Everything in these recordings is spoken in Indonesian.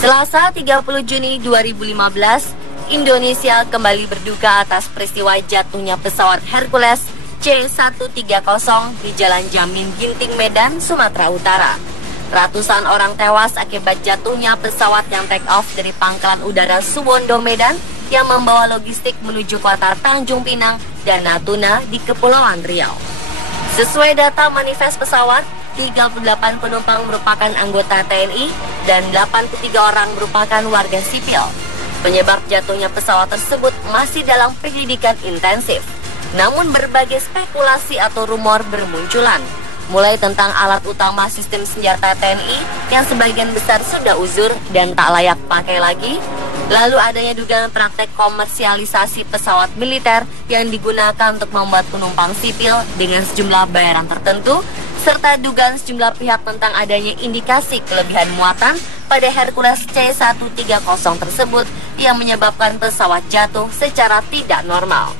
Selasa 30 Juni 2015, Indonesia kembali berduka atas peristiwa jatuhnya pesawat Hercules C-130 di Jalan Jamin Ginting, Medan, Sumatera Utara. Ratusan orang tewas akibat jatuhnya pesawat yang take off dari Pangkalan Udara Suwondo, Medan, yang membawa logistik menuju kota Tanjung Pinang dan Natuna di Kepulauan Riau. Sesuai data manifest pesawat, 38 penumpang merupakan anggota TNI dan 83 orang merupakan warga sipil. Penyebab jatuhnya pesawat tersebut masih dalam penyelidikan intensif. Namun berbagai spekulasi atau rumor bermunculan, mulai tentang alat utama sistem senjata TNI yang sebagian besar sudah uzur dan tak layak pakai lagi. Lalu adanya dugaan praktek komersialisasi pesawat militer yang digunakan untuk membuat penumpang sipil dengan sejumlah bayaran tertentu, serta dugaan sejumlah pihak tentang adanya indikasi kelebihan muatan pada Hercules C-130 tersebut yang menyebabkan pesawat jatuh secara tidak normal.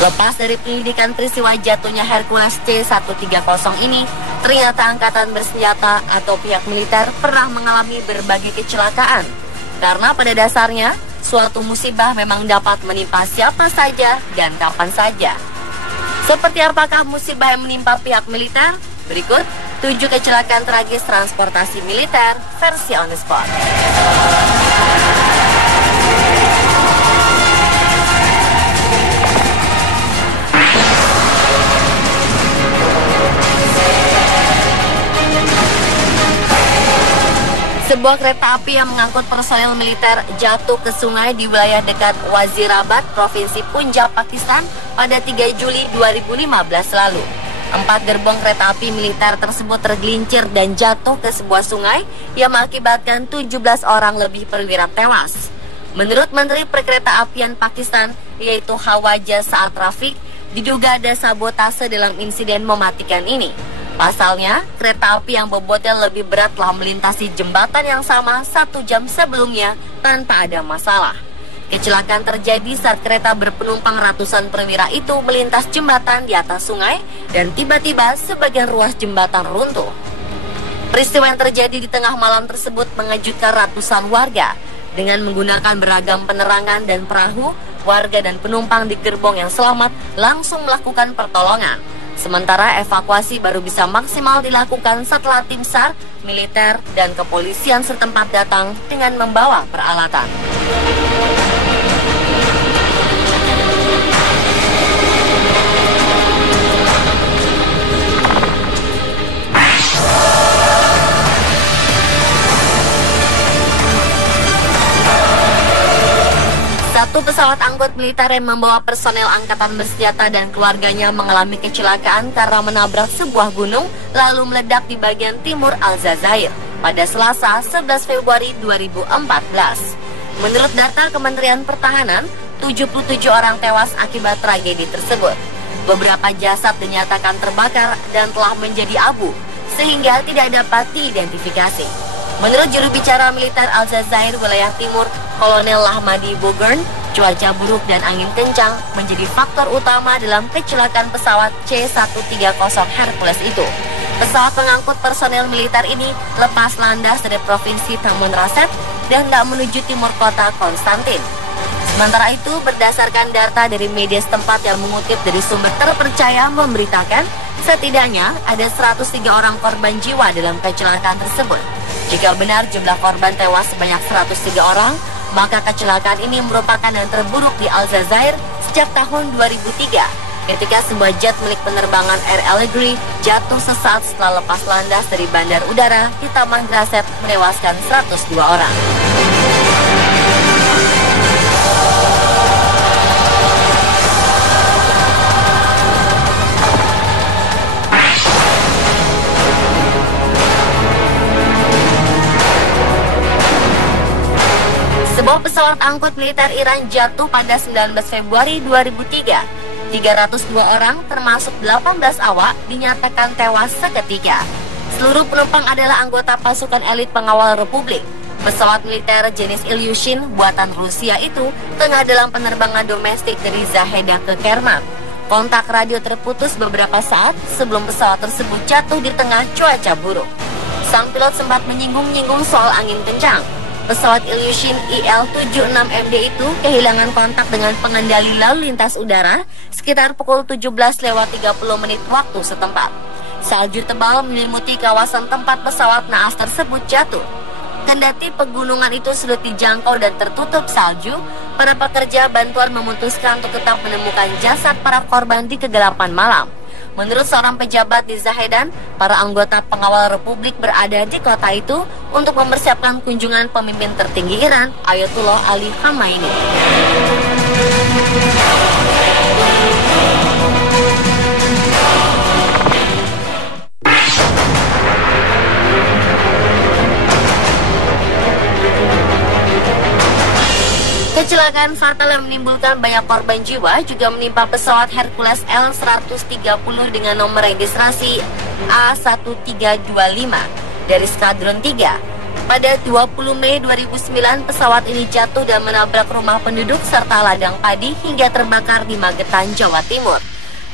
Lepas dari penyelidikan peristiwa jatuhnya Hercules C-130 ini, ternyata angkatan bersenjata atau pihak militer pernah mengalami berbagai kecelakaan. Karena pada dasarnya, suatu musibah memang dapat menimpa siapa saja dan kapan saja. Seperti apakah musibah yang menimpa pihak militer? Berikut 7 kecelakaan tragis transportasi militer versi on the spot. Sebuah kereta api yang mengangkut personel militer jatuh ke sungai di wilayah dekat Wazirabad, Provinsi Punjab, Pakistan pada 3 Juli 2015 lalu. 4 gerbong kereta api militer tersebut tergelincir dan jatuh ke sebuah sungai yang mengakibatkan 17 orang lebih perwira tewas. Menurut Menteri Perkeretaapian Pakistan, yaitu Hawaja Saat Rafiq, diduga ada sabotase dalam insiden mematikan ini. Pasalnya, kereta api yang bobotnya lebih berat telah melintasi jembatan yang sama 1 jam sebelumnya tanpa ada masalah. Kecelakaan terjadi saat kereta berpenumpang ratusan perwira itu melintas jembatan di atas sungai dan tiba-tiba sebagian ruas jembatan runtuh. Peristiwa yang terjadi di tengah malam tersebut mengejutkan ratusan warga. Dengan menggunakan beragam penerangan dan perahu, warga dan penumpang di gerbong yang selamat langsung melakukan pertolongan. Sementara evakuasi baru bisa maksimal dilakukan setelah tim SAR, militer, dan kepolisian setempat datang dengan membawa peralatan. Satu pesawat angkut militer yang membawa personel angkatan bersenjata dan keluarganya mengalami kecelakaan karena menabrak sebuah gunung lalu meledak di bagian timur Aljazair pada Selasa 11 Februari 2014. Menurut data Kementerian Pertahanan, 77 orang tewas akibat tragedi tersebut. Beberapa jasad dinyatakan terbakar dan telah menjadi abu sehingga tidak dapat diidentifikasi. Menurut juru bicara militer Aljazair wilayah timur, Kolonel Lahmadi Bogern, cuaca buruk dan angin kencang menjadi faktor utama dalam kecelakaan pesawat C-130 Hercules itu. Pesawat pengangkut personel militer ini lepas landas dari Provinsi Tamun Rasep dan hendak menuju timur kota Konstantin. Sementara itu, berdasarkan data dari media setempat yang mengutip dari sumber terpercaya memberitakan, setidaknya ada 103 orang korban jiwa dalam kecelakaan tersebut. Jika benar jumlah korban tewas sebanyak 103 orang, maka kecelakaan ini merupakan yang terburuk di Aljazair sejak tahun 2003, ketika sebuah jet milik penerbangan Air Allegri jatuh sesaat setelah lepas landas dari bandar udara di Taman Rasep menewaskan 102 orang. Sebuah pesawat angkut militer Iran jatuh pada 19 Februari 2003. 302 orang termasuk 18 awak dinyatakan tewas seketika. Seluruh penumpang adalah anggota pasukan elit pengawal Republik. Pesawat militer jenis Ilyushin buatan Rusia itu tengah dalam penerbangan domestik dari Zaheda ke Kerman. Kontak radio terputus beberapa saat sebelum pesawat tersebut jatuh di tengah cuaca buruk. Sang pilot sempat menyinggung-nyinggung soal angin kencang. Pesawat Ilyushin IL-76MD itu kehilangan kontak dengan pengendali lalu lintas udara sekitar pukul 17:30 waktu setempat. Salju tebal menyelimuti kawasan tempat pesawat naas tersebut jatuh. Kendati pegunungan itu sulit dijangkau dan tertutup salju, para pekerja bantuan memutuskan untuk tetap menemukan jasad para korban di kegelapan malam. Menurut seorang pejabat di Zahedan, para anggota pengawal Republik berada di kota itu untuk mempersiapkan kunjungan pemimpin tertinggi Iran, Ayatollah Ali Khamenei. Kecelakaan fatal yang menimbulkan banyak korban jiwa juga menimpa pesawat Hercules L-130 dengan nomor registrasi A1325 dari Skadron 3. Pada 20 Mei 2009, pesawat ini jatuh dan menabrak rumah penduduk serta ladang padi hingga terbakar di Magetan, Jawa Timur.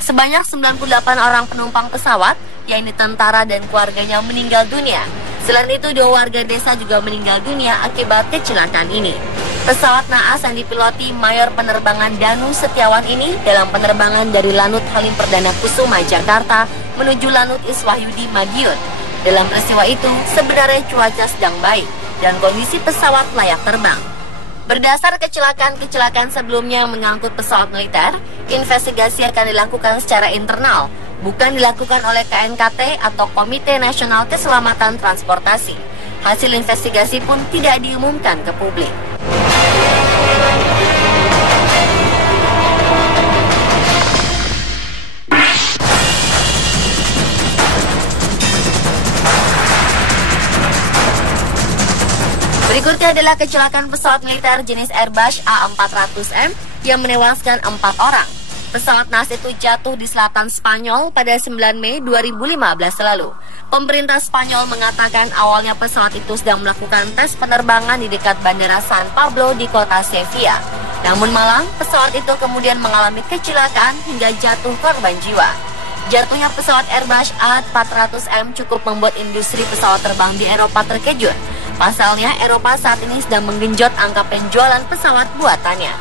Sebanyak 98 orang penumpang pesawat, yaitu tentara dan keluarganya, meninggal dunia. Selain itu, 2 warga desa juga meninggal dunia akibat kecelakaan ini. Pesawat naas yang dipiloti Mayor Penerbangan Danu Setiawan ini dalam penerbangan dari Lanut Halim Perdana Kusuma, Jakarta menuju Lanut Iswahyudi, Madiun. Dalam peristiwa itu, sebenarnya cuaca sedang baik dan kondisi pesawat layak terbang. Berdasar kecelakaan sebelumnya yang mengangkut pesawat militer, investigasi akan dilakukan secara internal, bukan dilakukan oleh KNKT atau Komite Nasional Keselamatan Transportasi. Hasil investigasi pun tidak diumumkan ke publik. Berikutnya adalah kecelakaan pesawat militer jenis Airbus A400M yang menewaskan 4 orang. Pesawat naas itu jatuh di selatan Spanyol pada 9 Mei 2015 lalu. Pemerintah Spanyol mengatakan awalnya pesawat itu sedang melakukan tes penerbangan di dekat Bandara San Pablo di kota Sevilla. Namun malang, pesawat itu kemudian mengalami kecelakaan hingga jatuh korban jiwa. Jatuhnya pesawat Airbus A400M cukup membuat industri pesawat terbang di Eropa terkejut. Pasalnya, Eropa saat ini sedang menggenjot angka penjualan pesawat buatannya.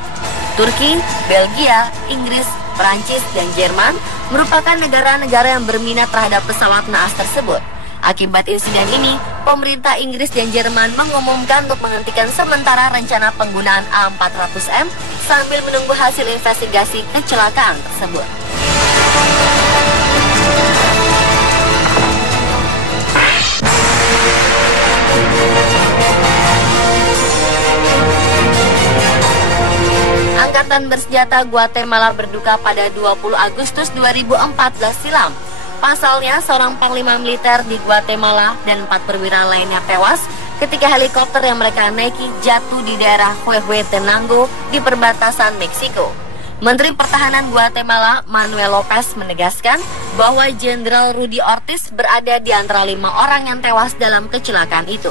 Turki, Belgia, Inggris, Perancis, dan Jerman merupakan negara-negara yang berminat terhadap pesawat naas tersebut. Akibat insiden ini, pemerintah Inggris dan Jerman mengumumkan untuk menghentikan sementara rencana penggunaan A400M sambil menunggu hasil investigasi kecelakaan tersebut. Angkatan Bersenjata Guatemala berduka pada 20 Agustus 2014 silam. Pasalnya, seorang panglima militer di Guatemala dan 4 perwira lainnya tewas ketika helikopter yang mereka naiki jatuh di daerah Huehuetenango di perbatasan Meksiko. Menteri Pertahanan Guatemala Manuel Lopez menegaskan bahwa Jenderal Rudy Ortiz berada di antara 5 orang yang tewas dalam kecelakaan itu.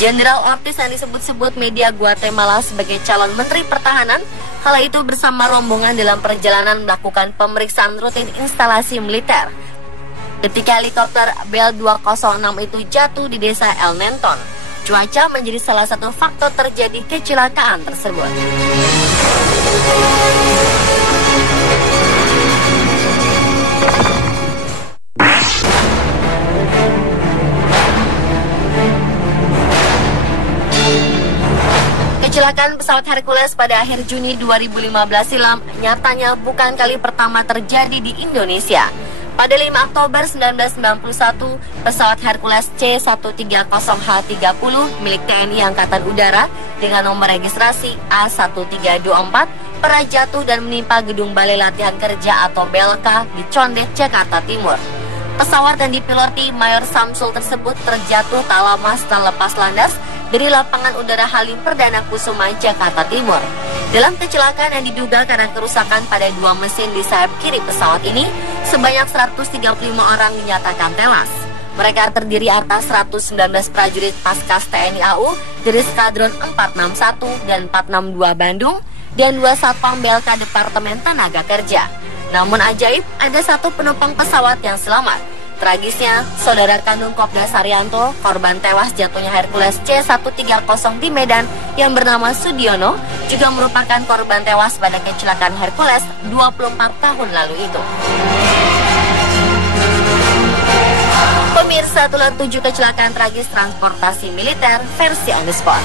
Jenderal Ortiz yang disebut-sebut media Guatemala sebagai calon Menteri Pertahanan, kala itu bersama rombongan dalam perjalanan melakukan pemeriksaan rutin instalasi militer. Ketika helikopter Bell 206 itu jatuh di desa El Nenton, cuaca menjadi salah satu faktor terjadi kecelakaan tersebut. Kecelakaan pesawat Hercules pada akhir Juni 2015 silam nyatanya bukan kali pertama terjadi di Indonesia. Pada 5 Oktober 1991, pesawat Hercules C-130H-30 milik TNI Angkatan Udara dengan nomor registrasi A1324 pernah jatuh dan menimpa gedung Balai Latihan Kerja atau BLK di Condet, Jakarta Timur. Pesawat yang dipiloti Mayor Samsul tersebut terjatuh tak lama setelah lepas landas dari lapangan udara Halim Perdana Kusuma, Jakarta Timur. Dalam kecelakaan yang diduga karena kerusakan pada 2 mesin di sayap kiri pesawat ini, sebanyak 135 orang dinyatakan tewas. Mereka terdiri atas 119 prajurit Paskas TNI AU dari Skadron 461 dan 462 Bandung dan 2 satpam BLK Departemen Tenaga Kerja. Namun ajaib, ada 1 penumpang pesawat yang selamat. Tragisnya, saudara kandung Kopda Saryanto, korban tewas jatuhnya Hercules C130 di Medan yang bernama Sudiono, juga merupakan korban tewas pada kecelakaan Hercules 24 tahun lalu itu. Pemirsa, itulah 7 kecelakaan tragis transportasi militer versi On The Spot.